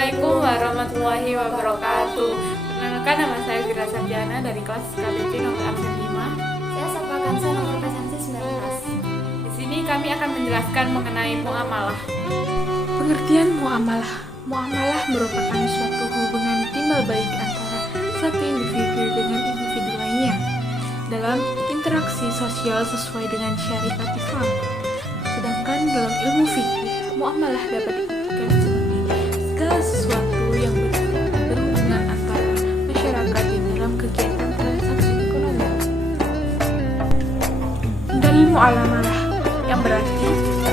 Assalamualaikum warahmatullahi wabarakatuh. Perkenalkan, nama saya Fira Sarjana dari kelas KBP nomor absen 5. Saya Safa Kansa nomor presensi 19. Di sini kami akan menjelaskan mengenai muamalah. Pengertian muamalah. Muamalah merupakan suatu hubungan timbal balik antara satu individu dengan individu lainnya dalam interaksi sosial sesuai dengan syariat Islam. Sedangkan dalam ilmu fikih, muamalah dapat diartikan sebagai segala sesuatu yang berhubungan antara masyarakat di dalam kegiatan transaksi ekonomi. Dalil muamalah yang berarti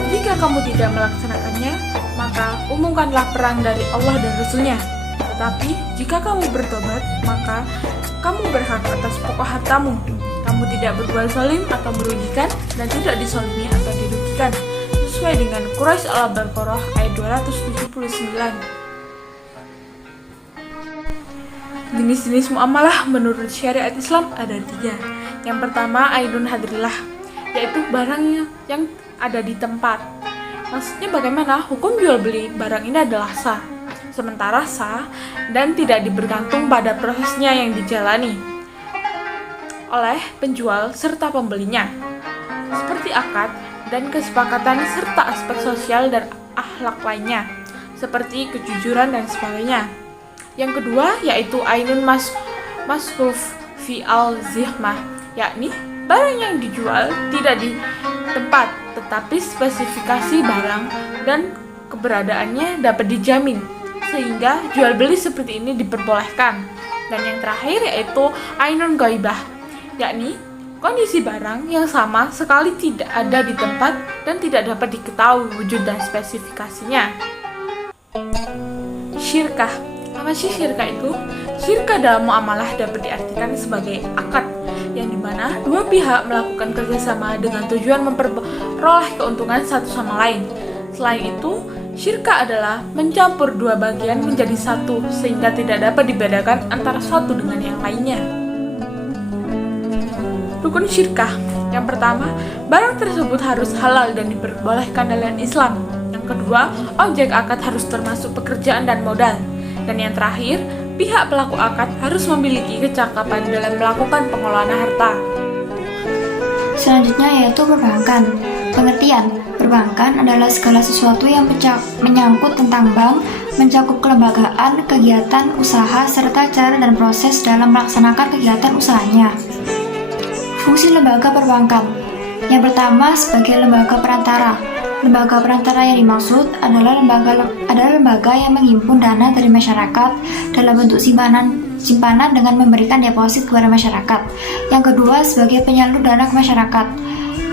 jika kamu tidak melaksanakannya, maka umumkanlah perang dari Allah dan Rasul-Nya. Tetapi jika kamu bertobat, maka kamu berhak atas pokok hartamu. Kamu tidak berbuat zalim atau merugikan dan tidak disolimi atau dirugikan, sesuai dengan Quraisy Al-Baqarah ayat 279. Jenis-jenis muamalah menurut syariat Islam ada 3. Yang pertama, ainun hadrillah, yaitu barang yang ada di tempat. Maksudnya bagaimana? Hukum jual beli barang ini adalah sah, sementara sah dan tidak bergantung pada prosesnya yang dijalani oleh penjual serta pembelinya, seperti akad dan kesepakatan serta aspek sosial dan akhlak lainnya, seperti kejujuran dan sebagainya. Yang kedua yaitu ainun masruf fi al-zihmah, yakni barang yang dijual tidak di tempat, tetapi spesifikasi barang dan keberadaannya dapat dijamin, sehingga jual beli seperti ini diperbolehkan. Dan yang terakhir yaitu ainun ghaibah, yakni kondisi barang yang sama sekali tidak ada di tempat dan tidak dapat diketahui wujud dan spesifikasinya. Syirkah. Apa sih syirkah itu? Syirkah dalam muamalah dapat diartikan sebagai akad, yang dimana dua pihak melakukan kerjasama dengan tujuan memperoleh keuntungan satu sama lain. Selain itu, syirkah adalah mencampur dua bagian menjadi satu, sehingga tidak dapat dibedakan antara satu dengan yang lainnya. Rukun syirkah. Yang pertama, barang tersebut harus halal dan diperbolehkan dalam Islam. Yang kedua, objek akad harus termasuk pekerjaan dan modal. Dan yang terakhir, pihak pelaku akad harus memiliki kecakapan dalam melakukan pengelolaan harta. Selanjutnya yaitu perbankan. Pengertian, perbankan adalah segala sesuatu yang menyangkut tentang bank, mencakup kelembagaan, kegiatan, usaha, serta cara dan proses dalam melaksanakan kegiatan usahanya. Fungsi lembaga perbankan. Yang pertama, sebagai lembaga perantara. Lembaga perantara yang dimaksud adalah lembaga yang menghimpun dana dari masyarakat dalam bentuk simpanan dengan memberikan deposit kepada masyarakat. Yang kedua, sebagai penyalur dana ke masyarakat,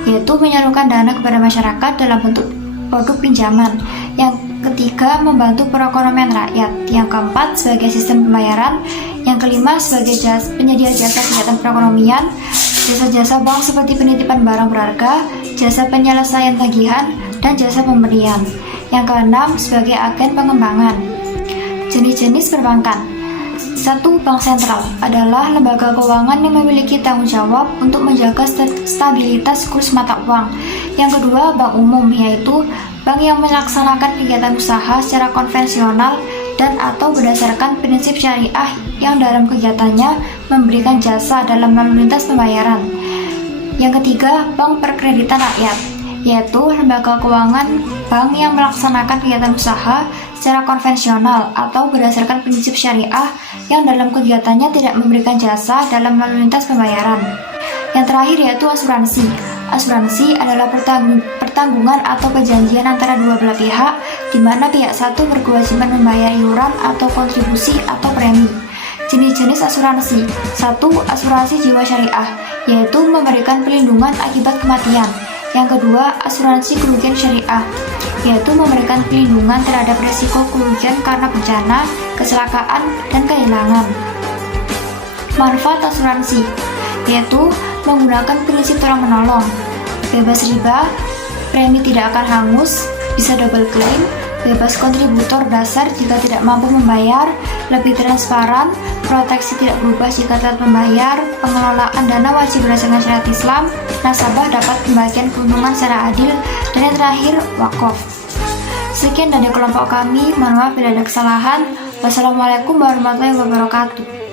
yaitu menyalurkan dana kepada masyarakat dalam bentuk produk pinjaman. Yang ketiga, membantu perekonomian rakyat. Yang keempat, sebagai sistem pembayaran. Yang kelima, sebagai penyedia jasa kegiatan perekonomian, jasa-jasa bank seperti penitipan barang berharga, jasa penyelesaian tagihan, dan jasa pemberian. Yang keenam, sebagai agen pengembangan. Jenis-jenis perbankan. 1. Bank sentral adalah lembaga keuangan yang memiliki tanggung jawab untuk menjaga stabilitas kurs mata uang. Yang kedua, bank umum, yaitu bank yang melaksanakan kegiatan usaha secara konvensional dan atau berdasarkan prinsip syariah yang dalam kegiatannya memberikan jasa dalam lalu lintas pembayaran. Yang ketiga, bank perkreditan rakyat, yaitu lembaga keuangan bank yang melaksanakan kegiatan usaha secara konvensional atau berdasarkan prinsip syariah yang dalam kegiatannya tidak memberikan jasa dalam lalu lintas pembayaran. Yang terakhir yaitu asuransi. Asuransi adalah pertanggungan atau perjanjian antara dua belah pihak, di mana pihak satu berkewajiban membayar iuran atau kontribusi atau premi. Jenis-jenis asuransi. 1. Asuransi jiwa syariah, yaitu memberikan perlindungan akibat kematian. Yang kedua, asuransi kerugian syariah, yaitu memberikan perlindungan terhadap risiko kerugian karena bencana, kecelakaan, dan kehilangan. Manfaat asuransi, yaitu menggunakan prinsip tolong-menolong, bebas riba, premi tidak akan hangus, bisa double claim, bebas kontributor dasar jika tidak mampu membayar, lebih transparan, proteksi tidak berubah jika telat membayar, pengelolaan dana wajib berdasarkan syariat Islam, nasabah dapat pembagian keuntungan secara adil, dan yang terakhir, wakaf. Sekian dari kelompok kami, mohon maaf bila ada kesalahan. Wassalamualaikum warahmatullahi wabarakatuh.